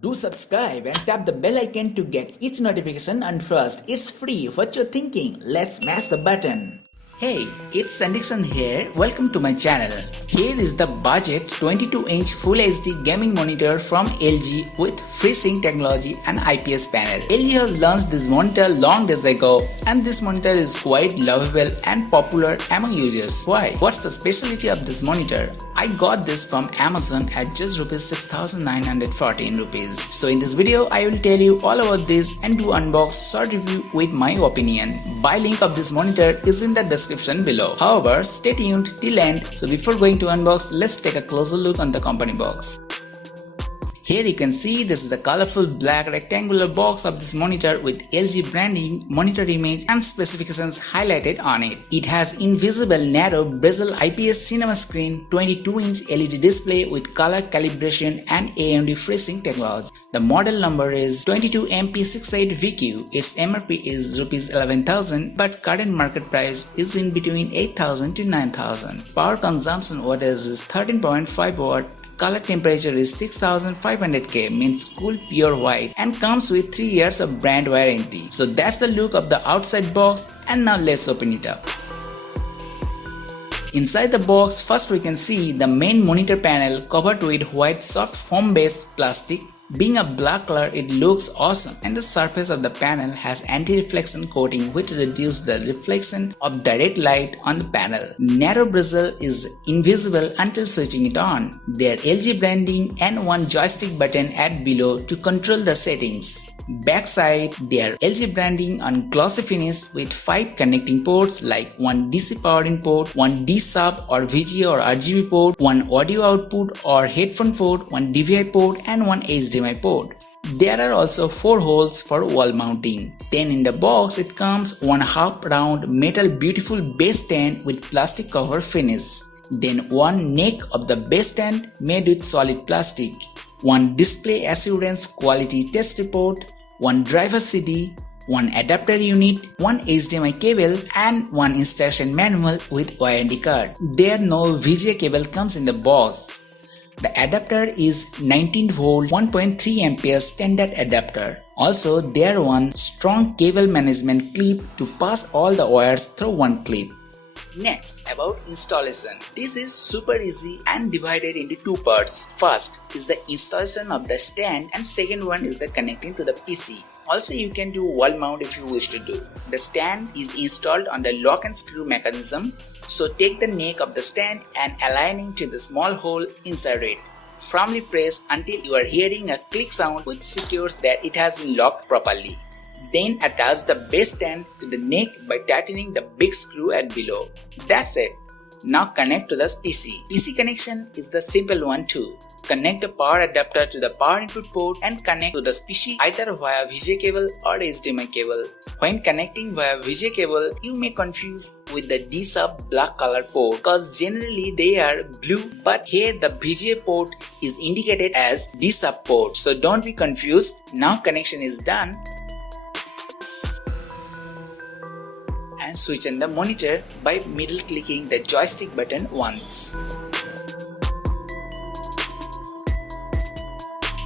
Do subscribe and tap the bell icon to get each notification, and first, it's free. What you're thinking? Let's smash the button. Hey, it's Sandikshan here. Welcome to my channel. Here is the budget 22-inch Full HD gaming monitor from LG with FreeSync technology and IPS panel. LG has launched this monitor long days ago, and this monitor is quite lovable and popular among users. Why? What's the specialty of this monitor? I got this from Amazon at just ₹6,914. So in this video, I will tell you all about this and do unbox short review with my opinion. Buy link of this monitor is in the description below. However, stay tuned till end. So before going to unbox, let's take a closer look on the company box. Here you can see this is the colorful black rectangular box of this monitor with LG branding, monitor image and specifications highlighted on it. It has invisible narrow bezel IPS cinema screen, 22-inch LED display with color calibration and AMD FreeSync technology. The model number is 22mp68vq. Its MRP is ₹11,000, but current market price is in between 8,000 to 9,000. Power consumption wattage is 13.5 watt. Color temperature is 6500 K, means cool pure white, and comes with 3 years of brand warranty. So that's the look of the outside box, and now let's open it up. Inside the box, first we can see the main monitor panel covered with white soft foam-based plastic. Being a black color, it looks awesome, and the surface of the panel has anti-reflection coating which reduces the reflection of direct light on the panel. Narrow bezel is invisible until switching it on. There LG branding and one joystick button at below to control the settings. Backside, there LG branding on glossy finish with 5 connecting ports like one DC power in port, one D sub or VGA or RGB port, one audio output or headphone port, one DVI port and one HDMI port. There are also 4 holes for wall mounting. Then in the box it comes one half round metal beautiful base stand with plastic cover finish. Then one neck of the base stand made with solid plastic. One display assurance quality test report, one driver CD, one adapter unit, one HDMI cable and one instruction manual with warranty card. There no VGA cable comes in the box. The adapter is 19V 1.3 ampere standard adapter. Also there one strong cable management clip to pass all the wires through one clip. Next, about installation. This is super easy and divided into 2 parts. First is the installation of the stand and second one is the connecting to the PC. Also you can do wall mount if you wish to do. The stand is installed on the lock and screw mechanism. So take the neck of the stand and aligning to the small hole inside it. Firmly press until you are hearing a click sound which secures that it has been locked properly. Then attach the base stand to the neck by tightening the big screw at below. That's it. Now connect to the PC. PC connection is the simple one too. Connect the power adapter to the power input port and connect to the PC either via VGA cable or HDMI cable. When connecting via VGA cable, you may confuse with the D sub black color port because generally they are blue, but here the VGA port is indicated as D sub port. So don't be confused. Now connection is done. And switch on the monitor by middle clicking the joystick button once.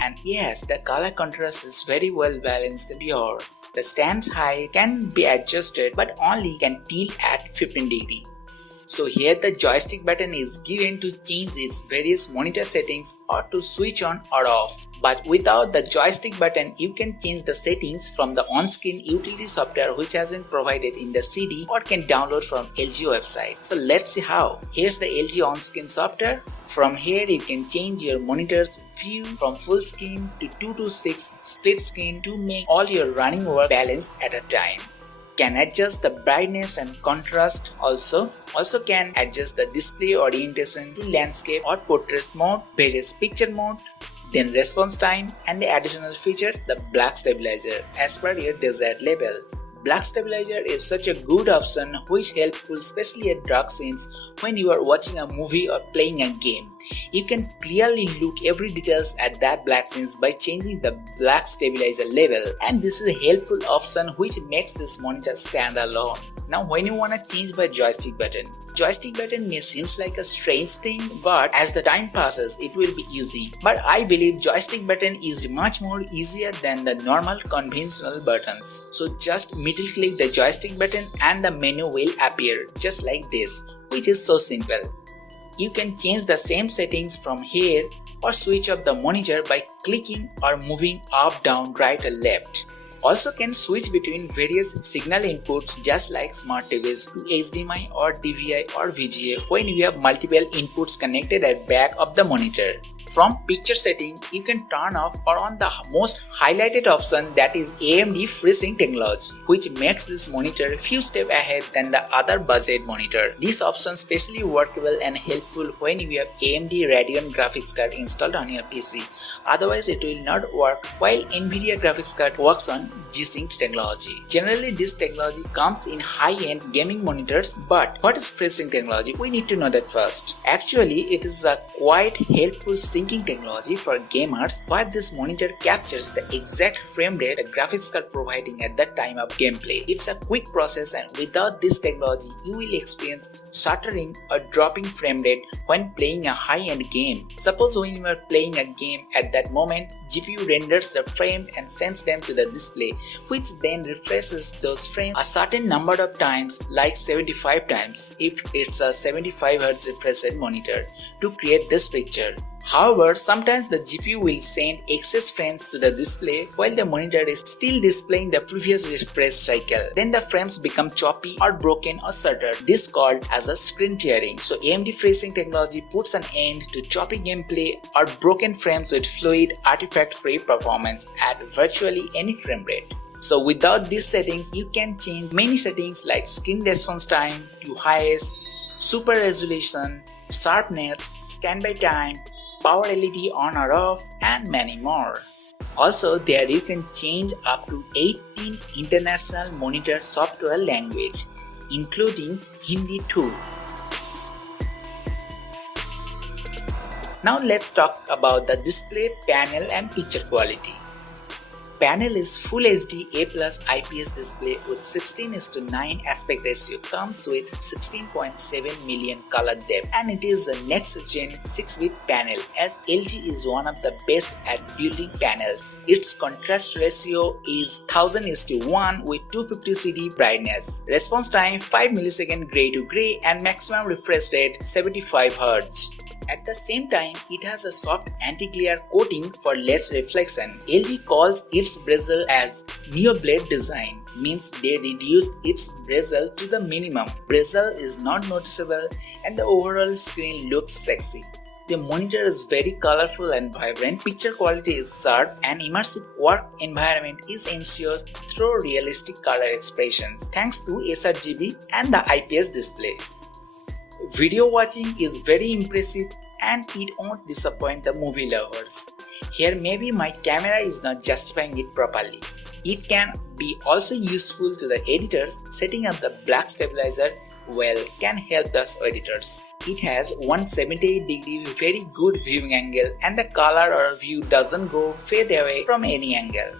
And yes, the color contrast is very well balanced and pure. The stand's height can be adjusted but only can tilt at 15 degrees. So here the joystick button is given to change its various monitor settings or to switch on or off. But without the joystick button, you can change the settings from the on-screen utility software which has been provided in the CD or can download from LG website. So let's see how. Here's the LG on-screen software. From here you can change your monitor's view from full screen to 2:6 split screen to make all your running work balanced at a time. Can adjust the brightness and contrast also can adjust the display orientation to landscape or portrait mode, various picture mode, then response time and the additional feature the black stabilizer as per your desired level. Black stabilizer is such a good option which helpful especially at dark scenes when you are watching a movie or playing a game. You can clearly look every details at that black scenes by changing the black stabilizer level, and this is a helpful option which makes this monitor stand alone. Now when you wanna change by joystick button, Joystick button may seems like a strange thing, but as the time passes it will be easy. But I believe joystick button is much more easier than the normal conventional buttons. So just middle click the joystick button and the menu will appear just like this, which is so simple. You can change the same settings from here or switch off the monitor by clicking or moving up, down, right or left. Also can switch between various signal inputs just like smart TVs to HDMI or DVI or VGA when you have multiple inputs connected at back of the monitor. From picture setting, you can turn off or on the most highlighted option, that is AMD FreeSync technology, which makes this monitor few steps ahead than the other budget monitor. This option is especially workable and helpful when you have AMD Radeon graphics card installed on your PC. Otherwise it will not work while Nvidia graphics card works on G-Sync technology. Generally this technology comes in high-end gaming monitors, but what is FreeSync technology? We need to know that first. Actually it is a quite helpful syncing technology for gamers, where this monitor captures the exact frame rate the graphics card providing at the time of gameplay. It's a quick process, and without this technology you will experience stuttering or dropping frame rate when playing a high-end game. Suppose when you are playing a game, at that moment GPU renders the frame and sends them to the display, which then refreshes those frames a certain number of times, like 75 times if it's a 75Hz refresh rate monitor, to create this picture. However, sometimes the GPU will send excess frames to the display while the monitor is still displaying the previous refresh cycle. Then the frames become choppy or broken or stuttered. This is called as a screen tearing. So AMD FreeSync technology puts an end to choppy gameplay or broken frames with fluid, artifact-free performance at virtually any frame rate. So without these settings, you can change many settings like screen response time to highest, super resolution, sharpness, standby time, power LED on or off, and many more. Also there you can change up to 18 international monitor software language, including Hindi too. Now let's talk about the display, panel and picture quality. Panel is Full HD A+ IPS display with 16:9 aspect ratio, comes with 16.7 million color depth, and it is a next gen 6-bit panel, as LG is one of the best at building panels. Its contrast ratio is 1000:1 with 250 CD brightness. Response time 5 ms gray to gray, and maximum refresh rate 75 Hz. At the same time, it has a soft anti-glare coating for less reflection. LG calls its bezel as NeoBlade design, means they reduced its bezel to the minimum. Bezel is not noticeable and the overall screen looks sexy. The monitor is very colorful and vibrant, picture quality is sharp, and immersive work environment is ensured through realistic color expressions thanks to sRGB and the IPS display. Video watching is very impressive and it won't disappoint the movie lovers. Here maybe my camera is not justifying it properly. It can be also useful to the editors. Setting up the black stabilizer well can help us editors. It has 178° very good viewing angle, and the color or view doesn't go fade away from any angle.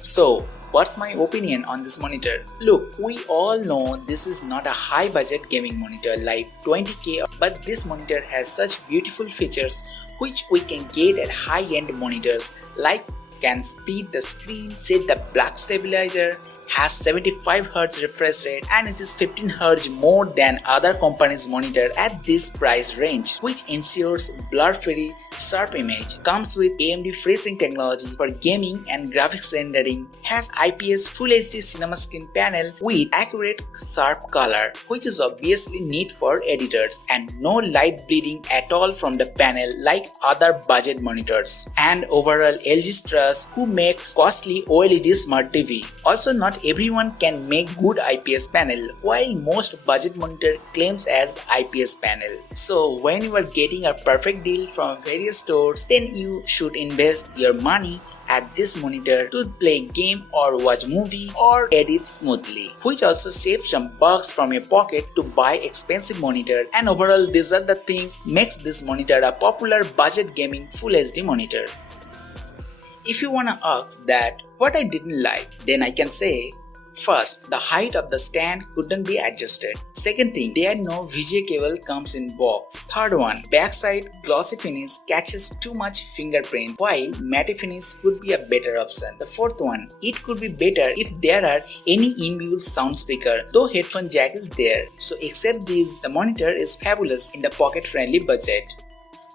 So what's my opinion on this monitor? Look, we all know this is not a high budget gaming monitor like 20k, but this monitor has such beautiful features which we can get at high-end monitors, like can speed the screen, set the black stabilizer, has 75 Hz refresh rate, and it is 15 Hz more than other companies' monitor at this price range, which ensures blur-free, sharp image. Comes with AMD FreeSync technology for gaming and graphics rendering, has IPS Full HD cinema screen panel with accurate sharp color, which is obviously neat for editors, and no light bleeding at all from the panel like other budget monitors. And overall LG trust who makes costly OLED smart TV. Also not everyone can make good IPS panel, while most budget monitor claims as IPS panel. So when you are getting a perfect deal from various stores, then you should invest your money at this monitor to play game or watch movie or edit smoothly, which also saves some bucks from your pocket to buy expensive monitor. And overall these are the things makes this monitor a popular budget gaming Full HD monitor. If you wanna ask that what I didn't like, then I can say, First, the height of the stand couldn't be adjusted. Second thing, there no VGA cable comes in box. Third one, backside glossy finish catches too much fingerprints, while matte finish could be a better option. The fourth one, it could be better if there are any inbuilt sound speaker, though headphone jack is there. So except these, the monitor is fabulous in the pocket-friendly budget.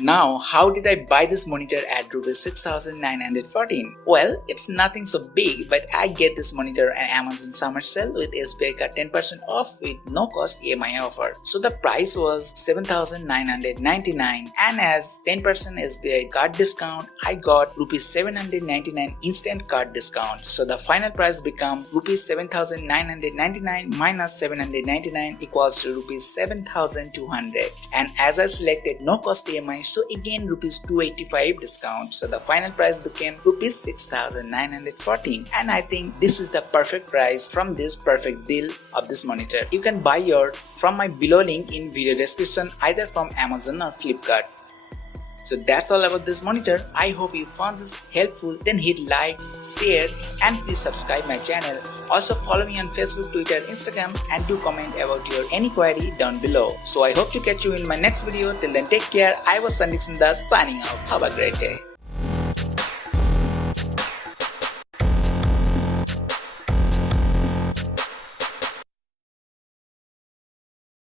Now, how did I buy this monitor at Rs 6,914? Well, it's nothing so big, but I get this monitor at Amazon summer sale with SBI card 10% off with no cost EMI offer. So the price was 7,999, and as 10% SBI card discount, I got Rs 799 instant card discount. So the final price become Rs 7,999 minus 799 equals to Rs 7,200. And as I selected no cost EMI, so again Rs 285 discount, so the final price became Rs 6,914, and I think this is the perfect price from this perfect deal of this monitor. You can buy yours from my below link in video description, either from Amazon or Flipkart. So that's all about this monitor. I hope you found this helpful. Then hit likes, share, and please subscribe my channel. Also follow me on Facebook, Twitter, Instagram, and do comment about your any query down below. So I hope to catch you in my next video. Till then, take care. I was Sandhikshandas signing off. Have a great day.